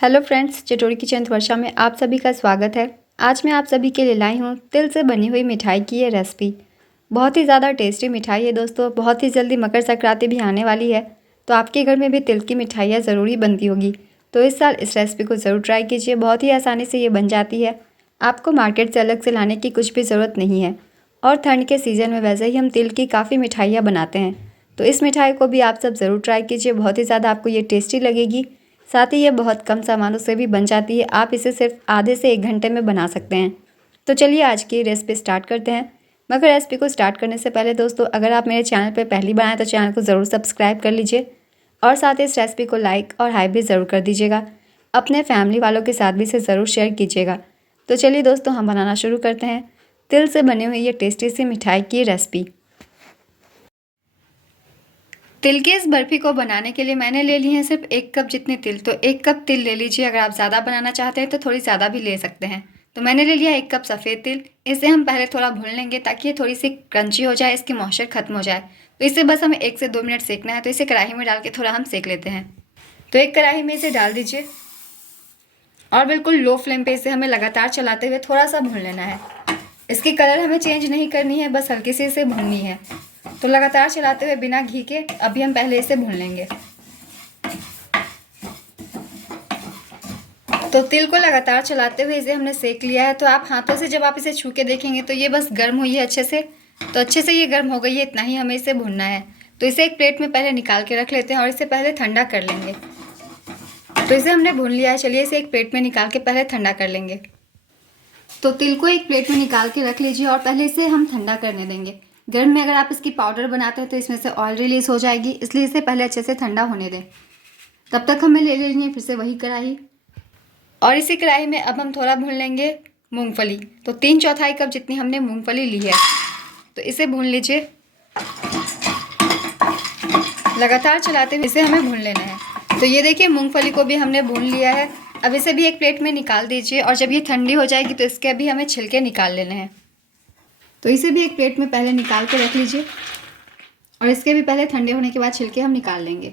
Hello friends, चटोरी kitchen वर्षा में आप सभी का स्वागत है। आज मैं आप सभी के लिए लाई हूँ तिल से बनी हुई मिठाई की ये रेसिपी। बहुत ही ज़्यादा टेस्टी मिठाई है दोस्तों। बहुत ही जल्दी मकर संक्रांति भी आने वाली है, तो आपके घर में भी तिल की मिठाइयाँ ज़रूरी बनती होगी। तो इस साल इस रेसिपी को ज़रूर ट्राई कीजिए। बहुत ही आसानी से ये बन जाती है। आपको मार्केट से अलग से लाने की कुछ भी ज़रूरत नहीं है। और ठंड के सीज़न में वैसे ही हम तिल की काफ़ी मिठाइयाँ बनाते हैं, तो इस मिठाई को भी आप सब ज़रूर ट्राई कीजिए। बहुत ही ज़्यादा आपको ये टेस्टी लगेगी। साथ ही ये बहुत कम सामानों से भी बन जाती है। आप इसे सिर्फ आधे से 1 घंटे में बना सकते हैं। तो चलिए आज की रेसिपी स्टार्ट करते हैं। मगर रेसिपी को स्टार्ट करने से पहले दोस्तों, अगर आप मेरे चैनल पर पहली बार आए तो चैनल को ज़रूर सब्सक्राइब कर लीजिए और साथ ही इस रेसिपी को लाइक और हाइप भी ज़रूर कर दीजिएगा। अपने फैमिली वालों के साथ भी इसे ज़रूर शेयर कीजिएगा। तो चलिए दोस्तों, हम बनाना शुरू करते हैं तिल से बनी हुई ये टेस्टी सी मिठाई की रेसिपी। तिल की इस बर्फ़ी को बनाने के लिए मैंने ले ली है सिर्फ 1 कप जितने तिल। तो 1 कप तिल ले लीजिए। अगर आप ज़्यादा बनाना चाहते हैं तो थोड़ी ज़्यादा भी ले सकते हैं। तो मैंने ले लिया 1 कप सफ़ेद तिल। इसे हम पहले थोड़ा भून लेंगे ताकि ये थोड़ी सी क्रंची हो जाए, इसकी मॉइस्चर खत्म हो जाए। तो इसे बस हमें 1 से 2 मिनट सेकना है। तो इसे कढ़ाई में डाल के थोड़ा हम सेक लेते हैं। तो एक कढ़ाई में इसे डाल दीजिए और बिल्कुल लो फ्लेम पर इसे हमें लगातार चलाते हुए थोड़ा सा भून लेना है। इसकी कलर हमें चेंज नहीं करनी है, बस हल्की सी इसे भूननी है। तो लगातार चलाते हुए बिना घी के अभी हम पहले इसे भून लेंगे। तो तिल को लगातार चलाते हुए इसे हमने सेक लिया है। तो आप हाथों से जब आप इसे छू के देखेंगे तो ये बस गर्म हुई है अच्छे से। तो अच्छे से ये गर्म हो गई है, इतना ही हमें इसे भूनना है। तो इसे एक प्लेट में पहले निकाल के रख लेते हैं और इसे पहले ठंडा कर लेंगे। तो इसे हमने भून लिया है। चलिए इसे एक प्लेट में निकाल के पहले ठंडा कर लेंगे। तो तिल को एक प्लेट में निकाल के रख लीजिए और पहले इसे हम ठंडा करने देंगे। गर्म में अगर आप इसकी पाउडर बनाते हैं तो इसमें से ऑयल रिलीज हो जाएगी, इसलिए इसे पहले अच्छे से ठंडा होने दें। तब तक हमें ले लेनी है फिर से वही कढ़ाई, और इसी कढ़ाई में अब हम थोड़ा भून लेंगे मूंगफली। तो 3/4 कप जितनी हमने मूंगफली ली है। तो इसे भून लीजिए। लगातार चलाते हुए इसे हमें भून लेना है। तो ये देखिए मूंगफली को भी हमने भून लिया है। अब इसे भी एक प्लेट में निकाल दीजिए और जब ये ठंडी हो जाएगी तो इसके भी हमें छिलके निकाल लेने हैं। तो इसे भी एक प्लेट में पहले निकाल के रख लीजिए और इसके भी पहले ठंडे होने के बाद छिलके हम निकाल लेंगे।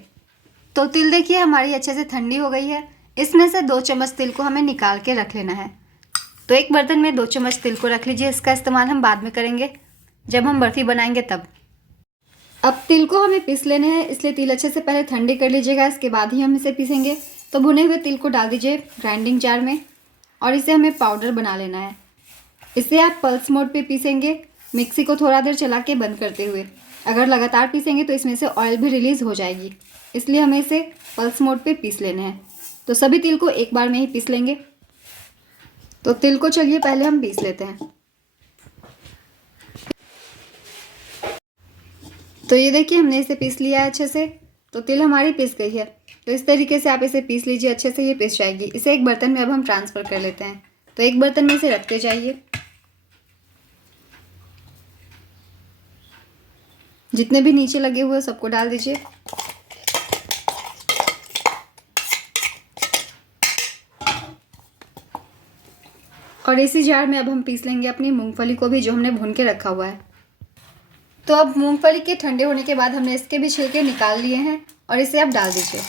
तो तिल देखिए हमारी अच्छे से ठंडी हो गई है। इसमें से 2 चम्मच तिल को हमें निकाल के रख लेना है। तो एक बर्तन में 2 चम्मच तिल को रख लीजिए। इसका इस्तेमाल हम बाद में करेंगे, जब हम बर्फ़ी बनाएंगे तब। अब तिल को हमें पीस लेने हैं, इसलिए तिल अच्छे से पहले ठंडे कर लीजिएगा, इसके बाद ही हम इसे पीसेंगे। तो भुने हुए तिल को डाल दीजिए ग्राइंडिंग जार में और इसे हमें पाउडर बना लेना है। इसे आप पल्स मोड पे पीसेंगे, मिक्सी को थोड़ा देर चला के बंद करते हुए। अगर लगातार पीसेंगे तो इसमें से ऑयल भी रिलीज़ हो जाएगी, इसलिए हमें इसे पल्स मोड पे पीस लेने हैं। तो सभी तिल को एक बार में ही पीस लेंगे। तो तिल को चलिए पहले हम पीस लेते हैं। तो ये देखिए हमने इसे पीस लिया है अच्छे से। तो तिल हमारी पीस गई है। तो इस तरीके से आप इसे पीस लीजिए, अच्छे से ये पीस जाएगी। इसे एक बर्तन में अब हम ट्रांसफ़र कर लेते हैं। तो एक बर्तन में इसे रखते जाइए। जितने भी नीचे लगे हुए सबको डाल दीजिए। और इसी जार में अब हम पीस लेंगे अपनी मूंगफली को भी, जो हमने भून के रखा हुआ है। तो अब मूंगफली के ठंडे होने के बाद हमने इसके भी छिलके निकाल लिए हैं और इसे अब डाल दीजिए।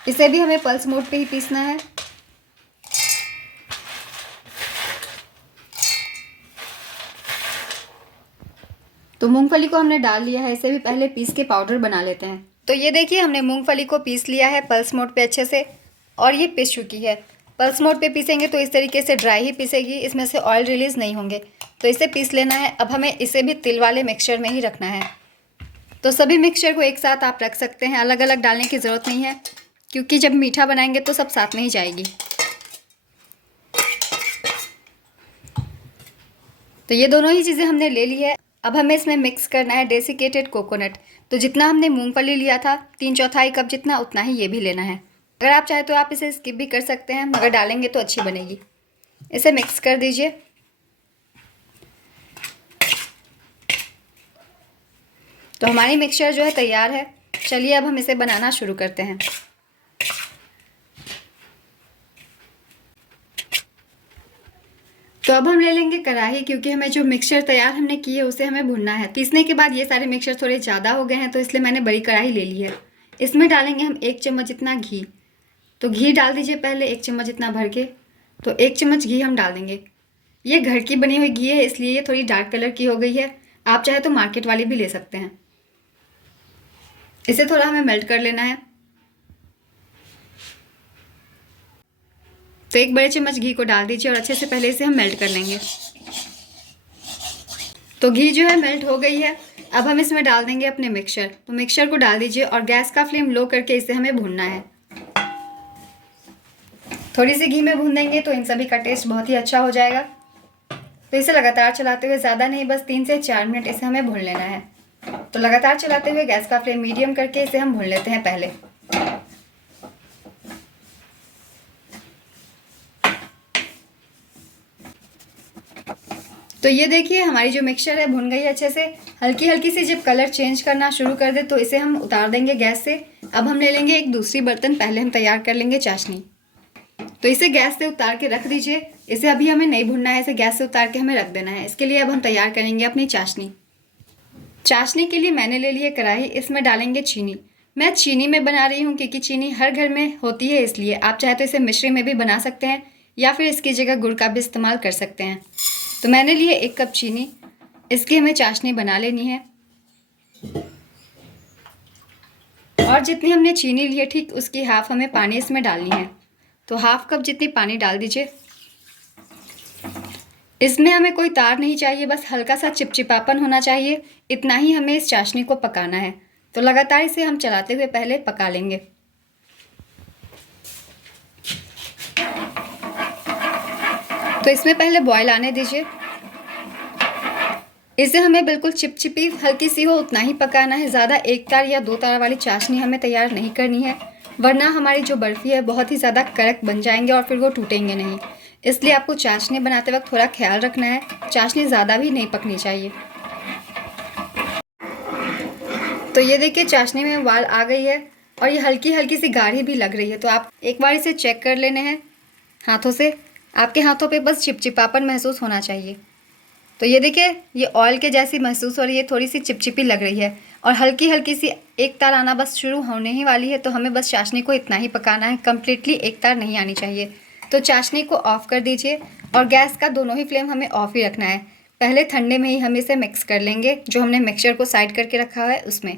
इसे भी हमें पल्स मोड पे ही पीसना है। तो मूंगफली को हमने डाल लिया है, इसे भी पहले पीस के पाउडर बना लेते हैं। तो ये देखिए हमने मूंगफली को पीस लिया है पल्स मोड पे अच्छे से, और ये पीस चुकी है। पल्स मोड पे पीसेंगे तो इस तरीके से ड्राई ही पीसेगी, इसमें से ऑयल रिलीज़ नहीं होंगे। तो इसे पीस लेना है। अब हमें इसे भी तिल वाले मिक्सचर में ही रखना है। तो सभी मिक्सचर को एक साथ आप रख सकते हैं, अलग अलग डालने की ज़रूरत नहीं है, क्योंकि जब मीठा बनाएंगे तो सब साथ में ही जाएगी। तो ये दोनों ही चीज़ें हमने ले ली है। अब हमें इसमें मिक्स करना है डेसिकेटेड कोकोनट। तो जितना हमने मूंगफली लिया था 3/4 कप जितना, उतना ही ये भी लेना है। अगर आप चाहे तो आप इसे स्किप भी कर सकते हैं, मगर डालेंगे तो अच्छी बनेगी। इसे मिक्स कर दीजिए। तो हमारी मिक्सचर जो है तैयार है। चलिए अब हम इसे बनाना शुरू करते हैं। तो अब हम ले लेंगे कढ़ाई, क्योंकि हमें जो मिक्सचर तैयार हमने की है उसे हमें भुनना है। पीसने के बाद ये सारे मिक्सचर थोड़े ज़्यादा हो गए हैं, तो इसलिए मैंने बड़ी कढ़ाई ले ली है। इसमें डालेंगे हम 1 चम्मच जितना घी। तो घी डाल दीजिए पहले 1 चम्मच इतना भर के। तो 1 चम्मच घी हम डाल देंगे। ये घर की बनी हुई घी है, इसलिए ये थोड़ी डार्क कलर की हो गई है। आप चाहे तो मार्केट वाली भी ले सकते हैं। इसे थोड़ा हमें मेल्ट कर लेना है। तो 1 बड़े चम्मच घी को डाल दीजिए और अच्छे से पहले इसे हम मेल्ट कर लेंगे। तो घी जो है मेल्ट हो गई है। अब हम इसमें डाल देंगे अपने मिक्सचर। तो मिक्सचर को डाल दीजिए और गैस का फ्लेम लो करके इसे हमें भूनना है। थोड़ी सी घी में भून देंगे तो इन सभी का टेस्ट बहुत ही अच्छा हो जाएगा। तो इसे लगातार चलाते हुए, ज़्यादा नहीं, बस 3 से 4 मिनट इसे हमें भून लेना है। तो लगातार चलाते हुए गैस का फ्लेम मीडियम करके इसे हम भून लेते हैं पहले। तो ये देखिए हमारी जो मिक्सचर है भुन गई है अच्छे से। हल्की हल्की सी जब कलर चेंज करना शुरू कर दे तो इसे हम उतार देंगे गैस से। अब हम ले लेंगे एक दूसरी बर्तन, पहले हम तैयार कर लेंगे चाशनी। तो इसे गैस से उतार के रख दीजिए। इसे अभी हमें नहीं भुनना है, इसे गैस से उतार के हमें रख देना है। इसके लिए अब हम तैयार करेंगे अपनी चाशनी। चाशनी के लिए मैंने ले ली है कढ़ाई, इसमें डालेंगे चीनी। मैं चीनी में बना रही हूँ क्योंकि चीनी हर घर में होती है, इसलिए आप चाहे तो इसे मिश्री में भी बना सकते हैं या फिर इसकी जगह गुड़ का भी इस्तेमाल कर सकते हैं। तो मैंने लिए 1 कप चीनी, इसकी हमें चाशनी बना लेनी है। और जितनी हमने चीनी ली है ठीक उसकी हाफ हमें पानी इसमें डालनी है। तो हाफ कप जितनी पानी डाल दीजिए। इसमें हमें कोई तार नहीं चाहिए, बस हल्का सा चिपचिपापन होना चाहिए। इतना ही हमें इस चाशनी को पकाना है। तो लगातार इसे हम चलाते हुए पहले पका लेंगे। तो इसमें पहले बॉयल आने दीजिए। इसे हमें बिल्कुल चिपचिपी हल्की सी हो उतना ही पकाना है। ज़्यादा 1 तार या 2 तार वाली चाशनी हमें तैयार नहीं करनी है, वरना हमारी जो बर्फ़ी है बहुत ही ज़्यादा कड़क बन जाएंगे और फिर वो टूटेंगे नहीं। इसलिए आपको चाशनी बनाते वक्त थोड़ा ख्याल रखना है, चाशनी ज़्यादा भी नहीं पकनी चाहिए। तो ये देखिए चाशनी में उबाल आ गई है और ये हल्की हल्की सी गाढ़ी भी लग रही है। तो आप एक बार इसे चेक कर लेने हैं हाथों से। आपके हाथों पे बस चिपचिपापन महसूस होना चाहिए। तो ये देखिए ये ऑयल के जैसी महसूस हो रही है, थोड़ी सी चिपचिपी लग रही है और हल्की हल्की सी 1 तार आना बस शुरू होने ही वाली है। तो हमें बस चाशनी को इतना ही पकाना है, कम्प्लीटली 1 तार नहीं आनी चाहिए। तो चाशनी को ऑफ़ कर दीजिए और गैस का दोनों ही फ्लेम हमें ऑफ़ ही रखना है। पहले ठंडे में ही हम इसे मिक्स कर लेंगे, जो हमने मिक्सचर को साइड करके रखा है उसमें।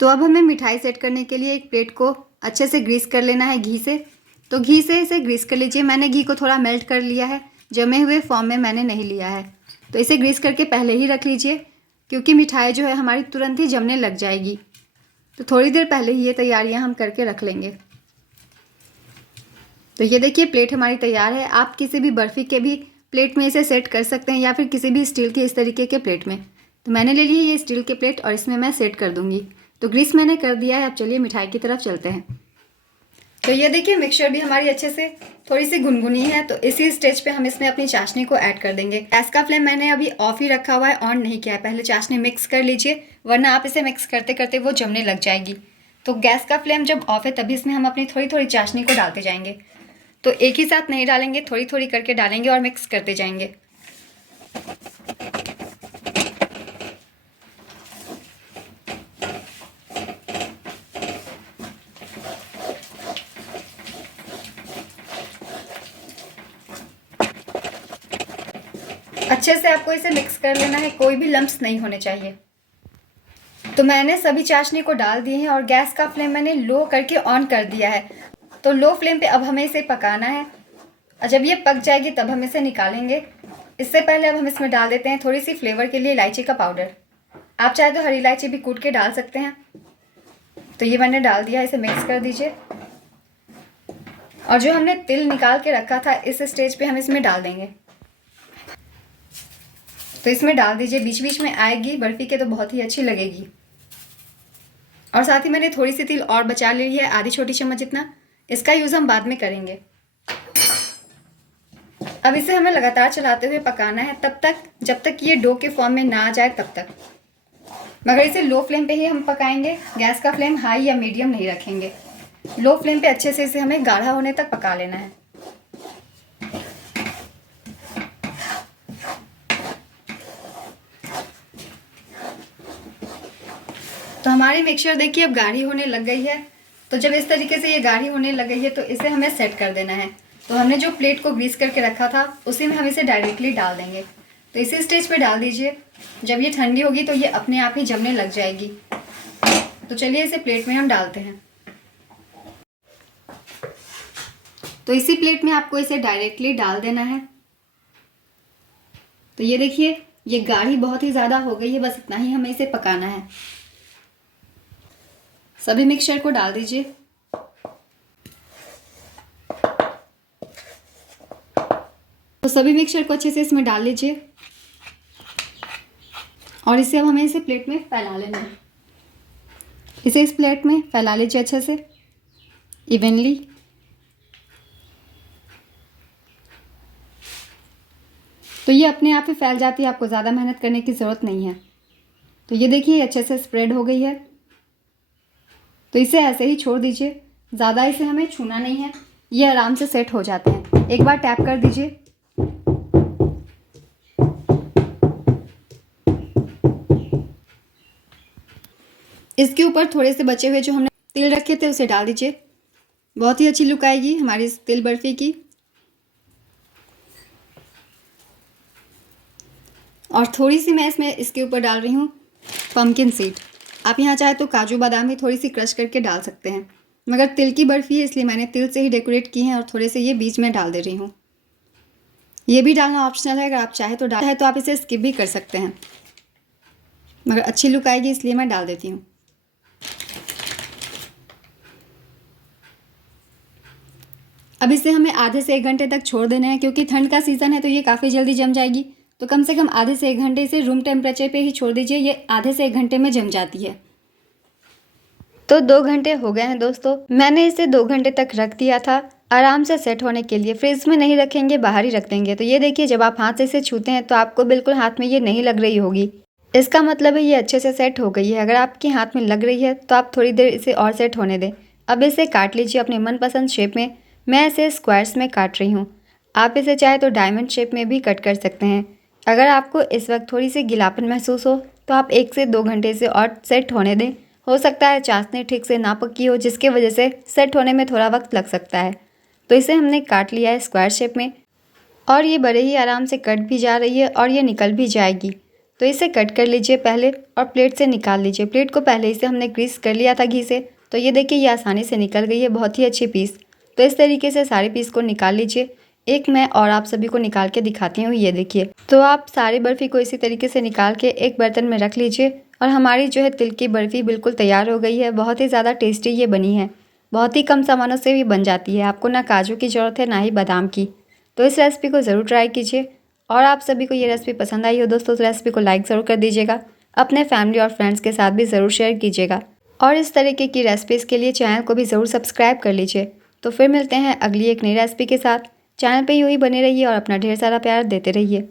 तो अब हमें मिठाई सेट करने के लिए एक प्लेट को अच्छे से ग्रीस कर लेना है घी से। तो घी से इसे ग्रीस कर लीजिए। मैंने घी को थोड़ा मेल्ट कर लिया है, जमे हुए फॉर्म में मैंने नहीं लिया है। तो इसे ग्रीस करके पहले ही रख लीजिए, क्योंकि मिठाई जो है हमारी तुरंत ही जमने लग जाएगी। तो थोड़ी देर पहले ही ये तैयारियां हम करके रख लेंगे। तो ये देखिए प्लेट हमारी तैयार है। आप किसी भी बर्फ़ी के भी प्लेट में इसे सेट कर सकते हैं या फिर किसी भी स्टील के इस तरीके के प्लेट में। तो मैंने ले ली है ये स्टील के प्लेट और इसमें मैं सेट कर दूँगी। तो ग्रीस मैंने कर दिया है। अब चलिए मिठाई की तरफ चलते हैं। तो ये देखिए मिक्सचर भी हमारी अच्छे से थोड़ी सी गुनगुनी है। तो इसी स्टेज पे हम इसमें अपनी चाशनी को ऐड कर देंगे। गैस का फ्लेम मैंने अभी ऑफ ही रखा हुआ है, ऑन नहीं किया है। पहले चाशनी मिक्स कर लीजिए, वरना आप इसे मिक्स करते करते वो जमने लग जाएगी। तो गैस का फ्लेम जब ऑफ है तभी इसमें हम अपनी थोड़ी थोड़ी चाशनी को डालते जाएंगे। तो एक ही साथ नहीं डालेंगे, थोड़ी थोड़ी करके डालेंगे और मिक्स करते जाएंगे। अच्छे से आपको इसे मिक्स कर लेना है, कोई भी लम्प्स नहीं होने चाहिए। तो मैंने सभी चाशनी को डाल दिए हैं और गैस का फ्लेम मैंने लो करके ऑन कर दिया है। तो लो फ्लेम पे अब हमें इसे पकाना है और जब ये पक जाएगी तब हम इसे निकालेंगे। इससे पहले अब हम इसमें डाल देते हैं थोड़ी सी फ्लेवर के लिए इलायची का पाउडर। आप चाहे तो हरी इलायची भी कूट के डाल सकते हैं। तो ये मैंने डाल दिया, इसे मिक्स कर दीजिए। और जो हमने तिल निकाल के रखा था इस स्टेज पे हम इसमें डाल देंगे। तो इसमें डाल दीजिए, बीच बीच में आएगी बर्फ़ी के तो बहुत ही अच्छी लगेगी। और साथ ही मैंने थोड़ी सी तिल और बचा ली है, आधी छोटी चम्मच जितना। इसका यूज़ हम बाद में करेंगे। अब इसे हमें लगातार चलाते हुए पकाना है तब तक जब तक ये डो के फॉर्म में ना आ जाए तब तक। मगर इसे लो फ्लेम पे ही हम पकाएंगे, गैस का फ्लेम हाई या मीडियम नहीं रखेंगे। लो फ्लेम पे अच्छे से इसे हमें गाढ़ा होने तक पका लेना है। तो हमारी मिक्सचर देखिए अब गाढ़ी होने लग गई है। तो जब इस तरीके से ये गाढ़ी होने लग गई है तो इसे हमें सेट कर देना है। तो हमने जो प्लेट को ग्रीस करके रखा था उसी में हम इसे डायरेक्टली डाल देंगे। तो इसी स्टेज पे डाल दीजिए। जब ये ठंडी होगी तो ये अपने आप ही जमने लग जाएगी। तो चलिए इसे प्लेट में हम डालते हैं। तो इसी प्लेट में आपको इसे डायरेक्टली डाल देना है। तो ये देखिए ये गाढ़ी बहुत ही ज़्यादा हो गई है, बस इतना ही हमें इसे पकाना है। सभी मिक्सचर को डाल दीजिए। तो सभी मिक्सचर को अच्छे से इसमें डाल लीजिए और इसे अब हमें इसे प्लेट में फैला लेना है। इसे इस प्लेट में फैला लीजिए अच्छे से इवनली। तो ये अपने आप ही फैल जाती है, आपको ज़्यादा मेहनत करने की ज़रूरत नहीं है। तो ये देखिए अच्छे से स्प्रेड हो गई है। तो इसे ऐसे ही छोड़ दीजिए, ज़्यादा इसे हमें छूना नहीं है, ये आराम से सेट हो जाते हैं। एक बार टैप कर दीजिए। इसके ऊपर थोड़े से बचे हुए जो हमने तिल रखे थे उसे डाल दीजिए। बहुत ही अच्छी लुक आएगी हमारी इस तिल बर्फ़ी की। और थोड़ी सी मैं इसमें इसके ऊपर डाल रही हूँ पम्पकिन सीड। आप यहाँ चाहे तो काजू बादाम भी थोड़ी सी क्रश करके डाल सकते हैं, मगर तिल की बर्फ़ी है इसलिए मैंने तिल से ही डेकोरेट की है और थोड़े से ये बीच में डाल दे रही हूँ। ये भी डालना ऑप्शनल है, अगर आप चाहे तो आप इसे स्किप भी कर सकते हैं, मगर अच्छी लुक आएगी इसलिए मैं डाल देती हूँ। अब इसे हमें आधे से 1 घंटे तक छोड़ देना है, क्योंकि ठंड का सीज़न है तो ये काफ़ी जल्दी जम जाएगी। तो कम से कम आधे से 1 घंटे इसे रूम टेम्परेचर पे ही छोड़ दीजिए, ये आधे से 1 घंटे में जम जाती है। तो 2 घंटे हो गए हैं दोस्तों, मैंने इसे 2 घंटे तक रख दिया था आराम से सेट होने के लिए। फ्रिज में नहीं रखेंगे, बाहर ही रख देंगे। तो ये देखिए जब आप हाथ से इसे छूते हैं तो आपको बिल्कुल हाथ में ये नहीं लग रही होगी, इसका मतलब है ये अच्छे से सेट हो गई है। अगर आपके हाथ में लग रही है तो आप थोड़ी देर इसे और सेट होने दें। अब इसे काट लीजिए अपने मनपसंद शेप में। मैं इसे स्क्वायर्स में काट रही हूँ, आप इसे चाहे तो डायमंड शेप में भी कट कर सकते हैं। अगर आपको इस वक्त थोड़ी सी गिलापन महसूस हो तो आप 1 से 2 घंटे से और सेट होने दें। हो सकता है चाशनी ठीक से ना पकी हो, जिसकी वजह से सेट होने में थोड़ा वक्त लग सकता है। तो इसे हमने काट लिया है स्क्वायर शेप में और ये बड़े ही आराम से कट भी जा रही है और ये निकल भी जाएगी। तो इसे कट कर लीजिए पहले और प्लेट से निकाल लीजिए। प्लेट को पहले ही से हमने ग्रीस कर लिया था घी से, तो ये देखिए ये आसानी से निकल गई है, बहुत ही अच्छी पीस। तो इस तरीके से सारे पीस को निकाल लीजिए। एक मैं और आप सभी को निकाल के दिखाती हूँ, ये देखिए। तो आप सारी बर्फ़ी को इसी तरीके से निकाल के एक बर्तन में रख लीजिए और हमारी जो है तिल की बर्फ़ी बिल्कुल तैयार हो गई है। बहुत ही ज़्यादा टेस्टी ये बनी है, बहुत ही कम सामानों से भी बन जाती है। आपको ना काजू की ज़रूरत है ना ही बादाम की। तो इस रेसिपी को ज़रूर ट्राई कीजिए और आप सभी को ये रेसिपी पसंद आई हो दोस्तों तो रेसिपी को लाइक ज़रूर कर दीजिएगा। अपने फैमिली और फ्रेंड्स के साथ भी ज़रूर शेयर कीजिएगा और इस तरीके की रेसिपीज़ के लिए चैनल को भी ज़रूर सब्सक्राइब कर लीजिए। तो फिर मिलते हैं अगली एक नई रेसिपी के साथ। चैनल पे यूँ ही बने रहिए और अपना ढेर सारा प्यार देते रहिए।